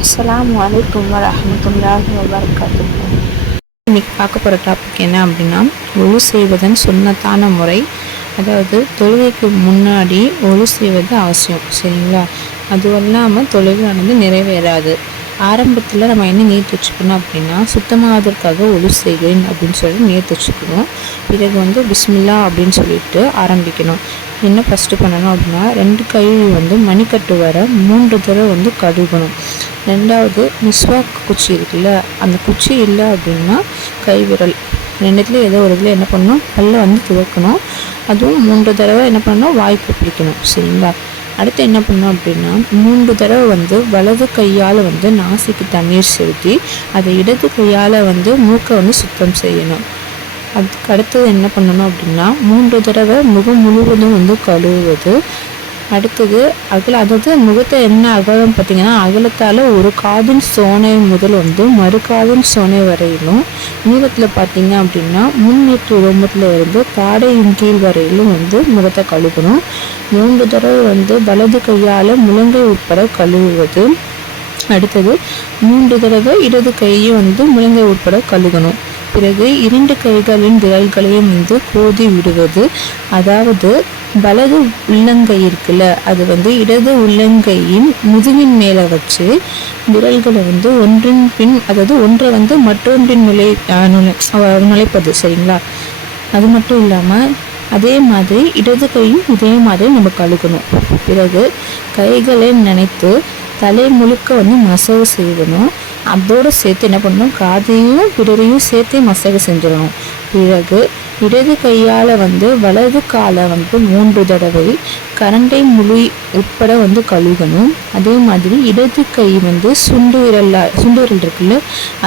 அஸ்லாம் வலைக்கம் வரமத்துல்லாஹ் வபரகாத்துஹு. இன்னைக்கு பார்க்க போகிற டாபிக் என்ன அப்படின்னா ஒழு செய்வதன் சொன்னத்தான முறை. அதாவது தொழுகைக்கு முன்னாடி ஒழு செய்வது அவசியம் சரிங்களா? அதுவும் இல்லாமல் தொழுகானது நிறைவேறாது. ஆரம்பத்தில் நம்ம என்ன நீர் வச்சுக்கணும் அப்படின்னா சுத்தமாவதற்காக ஒழு செய்கிறேன் அப்படின்னு சொல்லி நீர் வச்சுக்கணும். பிறகு வந்து பிஸ்மில்லா அப்படின்னு சொல்லிட்டு ஆரம்பிக்கணும். என்ன ஃபஸ்ட்டு பண்ணணும் அப்படின்னா ரெண்டு கை வந்து மணிக்கட்டு வர மூன்று தடவை வந்து கழுகணும் ரெண்டாவது மிஸ்வாக் குச்சி இருக்குல்ல அந்த குச்சி இல்லை அப்படின்னா கை விரல் ரெண்டுத்துல ஏதோ ஒரு இதில் என்ன பண்ணணும்? பல்ல வந்து துவக்கணும். அதுவும் மூன்று தடவை என்ன பண்ணணும்? வாய்ப்பு பிடிக்கணும். சரிங்களா? அடுத்து என்ன பண்ணோம் அப்படின்னா மூன்று தடவை வந்து வலது கையால் வந்து நாசிக்கு தண்ணீர் செலுத்தி அதை இடது கையால் வந்து மூக்கை வந்து சுத்தம் செய்யணும். அதுக்கு அடுத்தது என்ன பண்ணணும் அப்படின்னா மூன்று தடவை முகம் முழுவதும் வந்து கழுவுவது அடுத்தது அகல அதாவது முகத்தை என்ன அகலம் பார்த்தீங்கன்னா அகலத்தால் ஒரு காதின் சோனை முதல் வந்து மறு காதின் சோனை வரையிலும் நீளத்தில் பார்த்தீங்க அப்படின்னா முன்னேற்று உடம்புல இருந்து தாடையின் கீழ் வரையிலும் வந்து முகத்தை கழுவணும். மூன்று தடவை வந்து வலது கையால் முழங்கை உட்பட கழுவுவது. அடுத்தது மூன்று தடவை இடது கையை வந்து முழங்கை உட்பட கழுகணும் பிறகு இரண்டு கைகளின் விரல்களையும் வந்து கோதி விடுவது அதாவது வலது உள்ளங்கை இருக்குல்ல அது வந்து இடது உள்ளங்கையின் முதுகின் மேலே வச்சு விரல்களை வந்து ஒன்றின் பின் அதாவது ஒன்றை வந்து மற்றொன்றின் நுழை நுழை நுழைப்பது சரிங்களா? அது மட்டும் இல்லாமல் அதே மாதிரி இடது கையும் இதே மாதிரி நம்ம கழுகணும். பிறகு கைகளை நினைத்து தலை முழுக்க வந்து மசவு செய்யணும். அதோடு சேர்த்து என்ன பண்ணணும்? காதையும் பிடரையும் சேர்த்து மசகு செஞ்சிடணும். பிறகு இடது கையால் வந்து வலது காலை வந்து மூன்று தடவை கரண்டை முழு உட்பட வந்து கழுகணும். அதே மாதிரி இடது கை வந்து சுண்டு விரல்ல சுண்டு விரல் இருக்குல்ல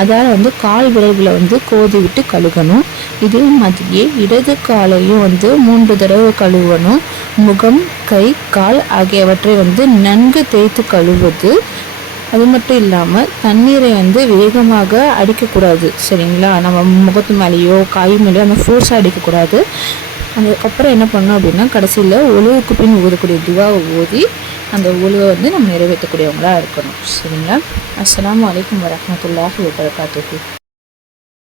அதால் வந்து கால் விரல்களை வந்து கோதி விட்டு கழுகணும். இதே மாதிரியே இடது காலையும் வந்து மூன்று தடவை கழுவணும். முகம் கை கால் ஆகியவற்றை வந்து நன்கு தேய்த்து கழுவுவது அது மட்டும் இல்லாமல் தண்ணீரை வந்து வேகமாக அடிக்கக்கூடாது. சரிங்களா? நம்ம முகத்து மேலேயோ காய் மேலேயோ அந்த ஃபோர்ஸாக அடிக்கக்கூடாது. அதுக்கப்புறம் என்ன பண்ணோம் அப்படின்னா கடைசியில் ஒழுவுக்கு பின் ஊதக்கூடிய துவாவை ஓதி அந்த ஒழுவை வந்து நம்ம நிறைவேற்றக்கூடியவங்களாக இருக்கணும். சரிங்களா? அஸ்லாம் வலைக்கம் வரமத்துல்லாஹி வபரகாத்துக்கு